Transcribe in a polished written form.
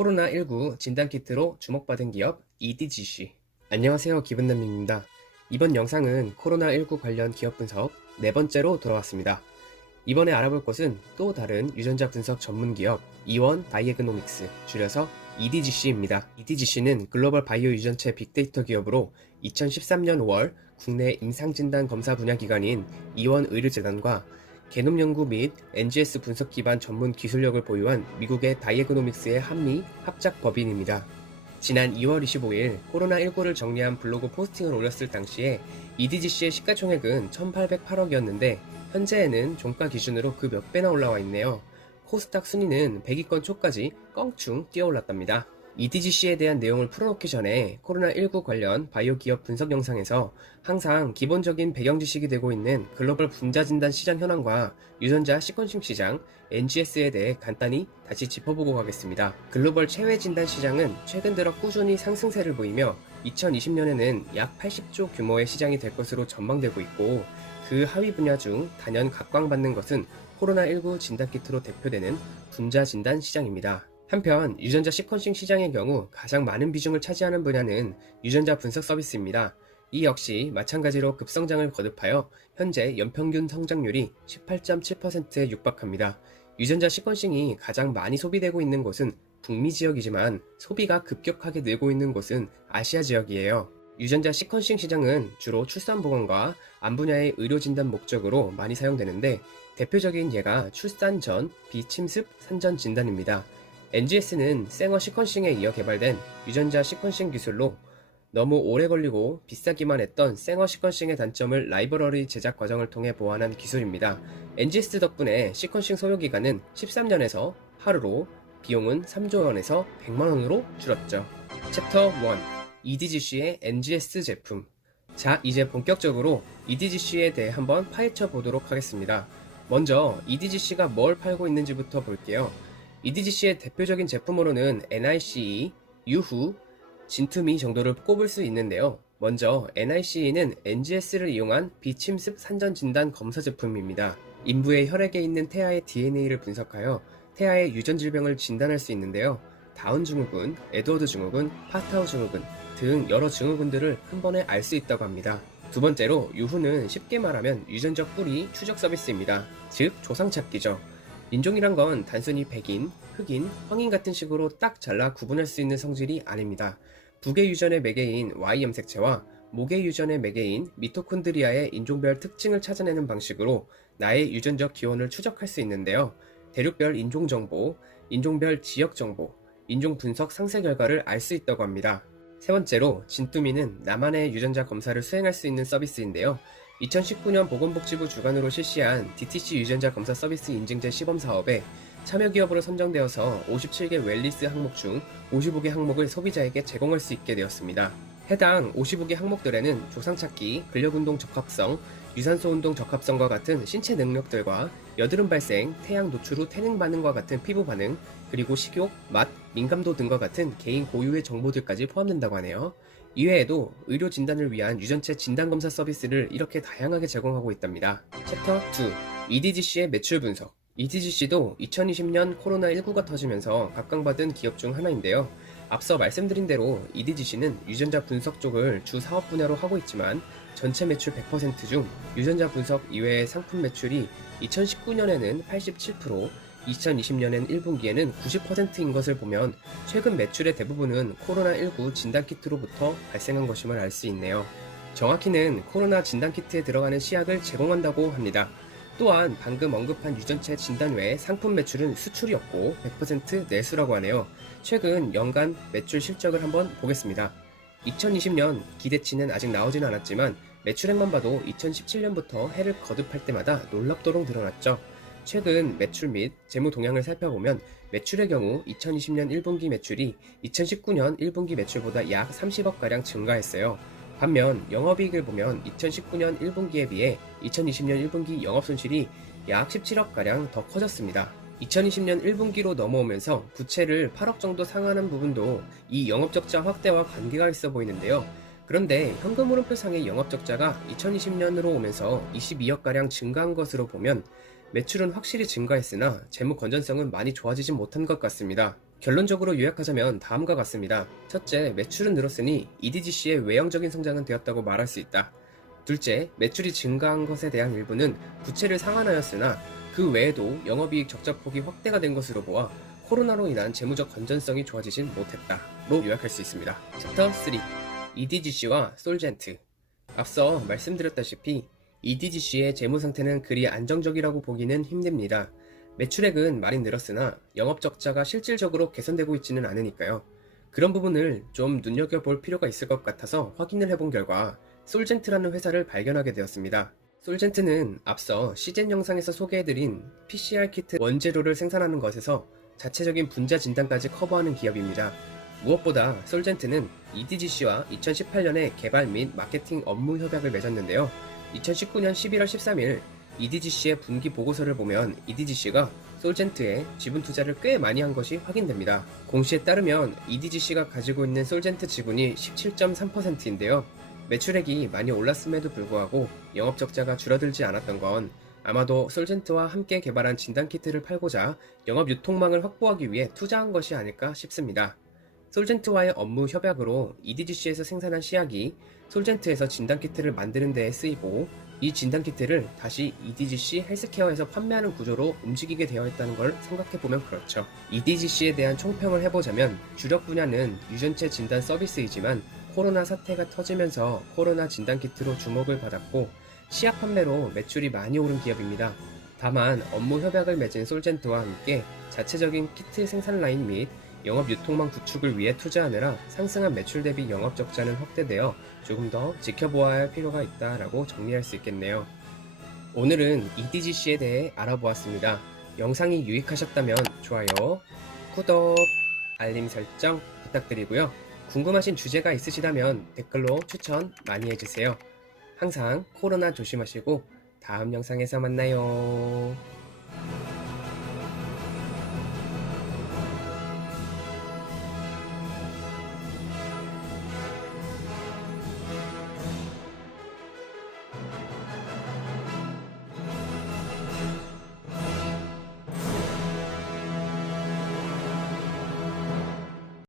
코로나19 진단키트로 주목받은 기업 EDGC. 안녕하세요, 기분남입니다. 이번 영상은 코로나19 관련 기업 분석 네 번째로 돌아왔습니다. 이번에 알아볼 것은 또 다른 유전자 분석 전문 기업 이원 다이애그노믹스, 줄여서 EDGC입니다. EDGC는 글로벌 바이오 유전체 빅데이터 기업으로 2013년 5월 국내 임상진단 검사 분야 기관인 이원 의료재단과 게놈 연구 및 NGS 분석 기반 전문 기술력을 보유한 미국의 다이애그노믹스의 한미 합작 법인입니다. 지난 2월 25일 코로나19를 정리한 블로그 포스팅을 올렸을 당시에 EDGC의 시가총액은 1,808억이었는데 현재에는 종가 기준으로 그 몇 배나 올라와 있네요. 코스닥 순위는 100위권 초까지 껑충 뛰어올랐답니다. EDGC에 대한 내용을 풀어놓기 전에 코로나19 관련 바이오 기업 분석 영상에서 항상 기본적인 배경 지식이 되고 있는 글로벌 분자 진단 시장 현황과 유전자 시퀀싱 시장, NGS에 대해 간단히 다시 짚어보고 가겠습니다. 글로벌 체외 진단 시장은 최근 들어 꾸준히 상승세를 보이며 2020년에는 약 80조 규모의 시장이 될 것으로 전망되고 있고, 그 하위 분야 중 단연 각광받는 것은 코로나19 진단키트로 대표되는 분자 진단 시장입니다. 한편 유전자 시퀀싱 시장의 경우 가장 많은 비중을 차지하는 분야는 유전자 분석 서비스입니다. 이 역시 마찬가지로 급성장을 거듭하여 현재 연평균 성장률이 18.7%에 육박합니다. 유전자 시퀀싱이 가장 많이 소비되고 있는 곳은 북미 지역이지만 소비가 급격하게 늘고 있는 곳은 아시아 지역이에요. 유전자 시퀀싱 시장은 주로 출산보건과 암 분야의 의료진단 목적으로 많이 사용되는데, 대표적인 예가 출산 전 비침습 산전 진단입니다. NGS는 생어 시퀀싱에 이어 개발된 유전자 시퀀싱 기술로 너무 오래 걸리고 비싸기만 했던 생어 시퀀싱의 단점을 라이브러리 제작 과정을 통해 보완한 기술입니다. NGS 덕분에 시퀀싱 소요기간은 13년에서 하루로, 비용은 3조 원에서 100만 원으로 줄었죠. 챕터 1. EDGC의 NGS 제품. 자, 이제 본격적으로 EDGC에 대해 한번 파헤쳐 보도록 하겠습니다. 먼저 EDGC가 뭘 팔고 있는지부터 볼게요. EDGC의 대표적인 제품으로는 NICE, 유후, 진투미 정도를 꼽을 수 있는데요. 먼저 NICE는 NGS를 이용한 비침습 산전 진단 검사 제품입니다. 인부의 혈액에 있는 태아의 DNA를 분석하여 태아의 유전 질병을 진단할 수 있는데요. 다운 증후군, 에드워드 증후군, 파타우 증후군 등 여러 증후군들을 한 번에 알 수 있다고 합니다. 두 번째로 유후는 쉽게 말하면 유전적 뿌리 추적 서비스입니다. 즉 조상 찾기죠. 인종이란 건 단순히 백인, 흑인, 황인 같은 식으로 딱 잘라 구분할 수 있는 성질이 아닙니다. 북의 유전의 매개인 Y 염색체와 목의 유전의 매개인 미토콘드리아의 인종별 특징을 찾아내는 방식으로 나의 유전적 기원을 추적할 수 있는데요. 대륙별 인종 정보, 인종별 지역 정보, 인종 분석 상세 결과를 알 수 있다고 합니다. 세 번째로 진투미는 나만의 유전자 검사를 수행할 수 있는 서비스인데요. 2019년 보건복지부 주관으로 실시한 DTC 유전자 검사 서비스 인증제 시범 사업에 참여기업으로 선정되어서 57개 웰리스 항목 중 55개 항목을 소비자에게 제공할 수 있게 되었습니다. 해당 55개 항목들에는 조상찾기, 근력운동 적합성, 유산소운동 적합성과 같은 신체 능력들과 여드름 발생, 태양 노출 후 태능 반응과 같은 피부 반응, 그리고 식욕, 맛, 민감도 등과 같은 개인 고유의 정보들까지 포함된다고 하네요. 이외에도 의료 진단을 위한 유전체 진단검사 서비스를 이렇게 다양하게 제공하고 있답니다. 챕터 2. EDGC의 매출 분석. EDGC도 2020년 코로나19가 터지면서 각광받은 기업 중 하나인데요. 앞서 말씀드린 대로 EDGC는 유전자 분석 쪽을 주 사업 분야로 하고 있지만 전체 매출 100% 중 유전자 분석 이외의 상품 매출이 2019년에는 87%, 2020년엔 1분기에는 90%인 것을 보면 최근 매출의 대부분은 코로나19 진단키트로부터 발생한 것임을 알 수 있네요. 정확히는 코로나 진단키트에 들어가는 시약을 제공한다고 합니다. 또한 방금 언급한 유전체 진단 외에 상품 매출은 수출이었고 100% 내수라고 하네요. 최근 연간 매출 실적을 한번 보겠습니다. 2020년 기대치는 아직 나오지는 않았지만 매출액만 봐도 2017년부터 해를 거듭할 때마다 놀랍도록 늘어났죠. 최근 매출 및 재무 동향을 살펴보면 매출의 경우 2020년 1분기 매출이 2019년 1분기 매출보다 약 30억가량 증가했어요. 반면 영업이익을 보면 2019년 1분기에 비해 2020년 1분기 영업손실이 약 17억가량 더 커졌습니다. 2020년 1분기로 넘어오면서 부채를 8억 정도 상환한 부분도 이 영업적자 확대와 관계가 있어 보이는데요. 그런데 현금 흐름표상의 영업적자가 2020년으로 오면서 22억가량 증가한 것으로 보면 매출은 확실히 증가했으나 재무 건전성은 많이 좋아지진 못한 것 같습니다. 결론적으로 요약하자면 다음과 같습니다. 첫째, 매출은 늘었으니 EDGC의 외형적인 성장은 되었다고 말할 수 있다. 둘째, 매출이 증가한 것에 대한 일부는 부채를 상환하였으나 그 외에도 영업이익 적자폭이 확대가 된 것으로 보아 코로나로 인한 재무적 건전성이 좋아지진 못했다로 요약할 수 있습니다. 챕터 3. EDGC와 솔젠트. 앞서 말씀드렸다시피 EDGC의 재무 상태는 그리 안정적이라고 보기는 힘듭니다. 매출액은 많이 늘었으나 영업 적자가 실질적으로 개선되고 있지는 않으니까요. 그런 부분을 좀 눈여겨볼 필요가 있을 것 같아서 확인을 해본 결과 솔젠트라는 회사를 발견하게 되었습니다. 솔젠트는 앞서 시젠 영상에서 소개해드린 PCR 키트 원재료를 생산하는 것에서 자체적인 분자 진단까지 커버하는 기업입니다. 무엇보다 솔젠트는 EDGC와 2018년에 개발 및 마케팅 업무 협약을 맺었는데요. 2019년 11월 13일 EDGC의 분기 보고서를 보면 EDGC가 솔젠트에 지분 투자를 꽤 많이 한 것이 확인됩니다. 공시에 따르면 EDGC가 가지고 있는 솔젠트 지분이 17.3%인데요. 매출액이 많이 올랐음에도 불구하고 영업 적자가 줄어들지 않았던 건 아마도 솔젠트와 함께 개발한 진단키트를 팔고자 영업 유통망을 확보하기 위해 투자한 것이 아닐까 싶습니다. 솔젠트와의 업무 협약으로 EDGC에서 생산한 시약이 솔젠트에서 진단키트를 만드는 데에 쓰이고 이 진단키트를 다시 EDGC 헬스케어에서 판매하는 구조로 움직이게 되어 있다는 걸 생각해보면 그렇죠. EDGC에 대한 총평을 해보자면 주력 분야는 유전체 진단 서비스이지만 코로나 사태가 터지면서 코로나 진단키트로 주목을 받았고 시약 판매로 매출이 많이 오른 기업입니다. 다만 업무 협약을 맺은 솔젠트와 함께 자체적인 키트 생산 라인 및 영업 유통망 구축을 위해 투자하느라 상승한 매출 대비 영업 적자는 확대되어 조금 더 지켜보아야 할 필요가 있다라고 정리할 수 있겠네요. 오늘은 EDGC에 대해 알아보았습니다. 영상이 유익하셨다면 좋아요, 구독, 알림 설정 부탁드리고요. 궁금하신 주제가 있으시다면 댓글로 추천 많이 해주세요. 항상 코로나 조심하시고 다음 영상에서 만나요.